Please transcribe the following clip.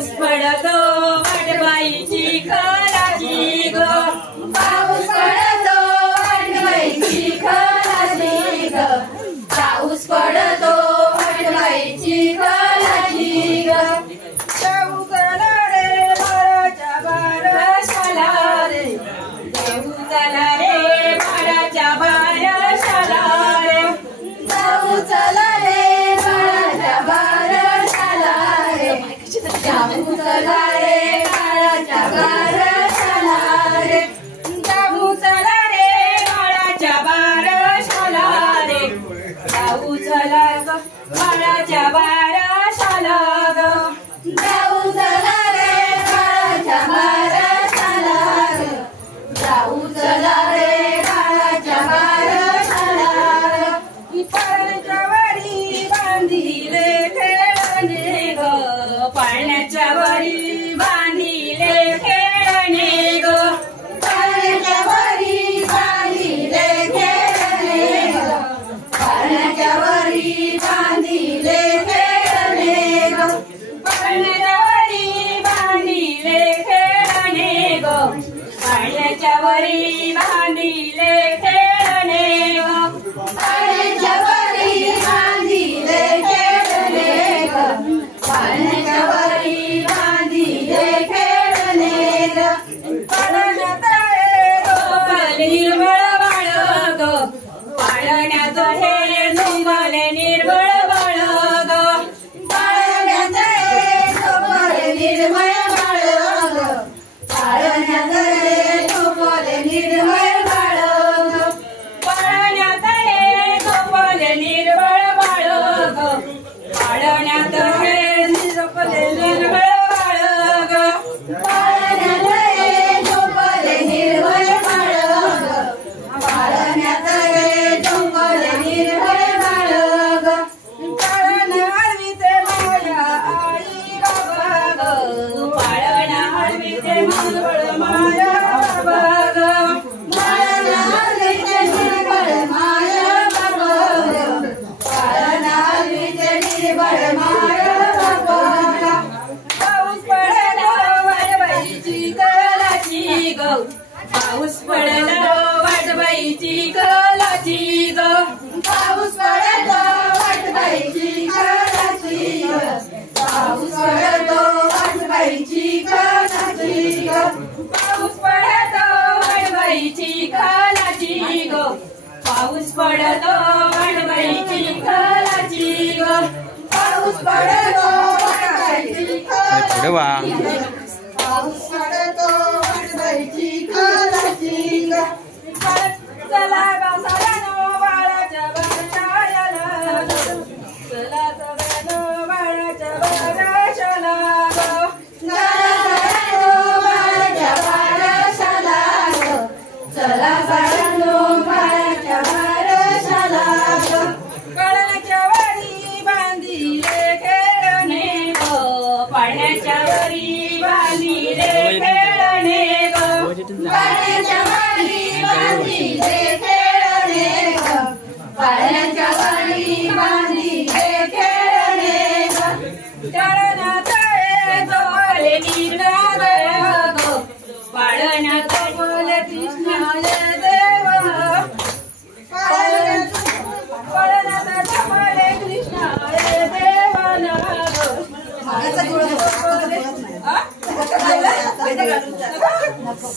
पाऊस पडतो वाटबाईची खराची ग, पाऊस पडतो वाटबाईची खराची ग, पाऊस पडतो वाटबाईची खराची ग. जाऊ चला रे बाळाच्या बारशाला रे, जाऊ चला रे बाळाच्या बारशाला रे, जाऊ चला रे बाळाच्या बारशाला रे, जाऊ चला रे बाळाच्या बारशाला रे, जाऊ चला रे बाळाच्या बारशाला रे, जाऊ चला ग बाळाच्या बारशाला ग, जाऊ चला रे बाळाच्या बारशाला रे, जाऊ चला रे बाळाच्या बारशाला रे. पाळण्याच्या वरी बांधिले खेळणे ग, पाळण्याच्या वरी बांधिले खेळणे ग, पाळण्याच्या वरी बांधिले खेळणे ग, पाळण्याच्या वरी बांधिले खेळणे ग, पाळण्याच्या वरी बांधिले खेळणे ग, पाळण्याच्या वरी बांधिले खेळणे ग, पाळण्याच्या वरी बांधिले खेळणे ग, पाळण्याच्या वरी बांधिले खेळणे ग. पाळण्यात हे झोंबल निर्मळ बाळ ग, पाळण्यात हे झोंबल निर्मळ बाळ ग, पाळण्यात हे झोपल निर्मळ बाळ ग, पाळण्यात हे झोपल निर्मळ बाळ ग, पाळण्यात हे झोंबल निर्मळ बाळ ग, पाळण्यात हे झोंबल निर्मळ बाळ ग, पाळण्यात हे झोपल निर्मळ बाळ ग, पाळण्यात हे झोपल निर्मळ बाळ ग. पाळण हलवीते माझ्या आई बाबा ग, पाळण हलवीते मनवळ माया बाबा ग, पाळणा हलवीते निर्मळ माया बाबा ग, पाळणा हलवीते निर्मळ माया बाबा ग. पाऊस पडला वाटबाईची कलाची ग, पाऊस पडला वाटबाईची कलाची ग, पाऊस पडतो वाटबाईची खराची ग, पाऊस पडतो वाटबाईची खराची ग, पाऊस पडतो वाटबाईची कलाची ग, पाऊस पडतो वाटबाईची कलाची ग, पाऊस पडतो वाटबाईची पुढे वा. पाऊस पडतो वाटबाईची खराची ग. चला गा सगळ्यांनो बाळाच्या बारशाला ग, चला सगळ्यांनो बाळाच्या बारशाला ग, चला सगळ्यांनो बाळाच्या बारशाला ग, चला सगळ्यांनो बाळाच्या बारशाला ग. पाळण्याच्या वरी बांधिले खेळणे ग, पाळण्याच्या वरी बांधिले खेळणे ग, पाळण्याच्या वरी बांधिले खेळणे ग, पाळण्याच्या वरी बांधिले खेळणे ग. पाळण्यात हे झोंबल निर्मळ ग, पाळण्यात बोल कृष्णाय देव, पाळण्यात झोंबल कृष्णाय देव ग.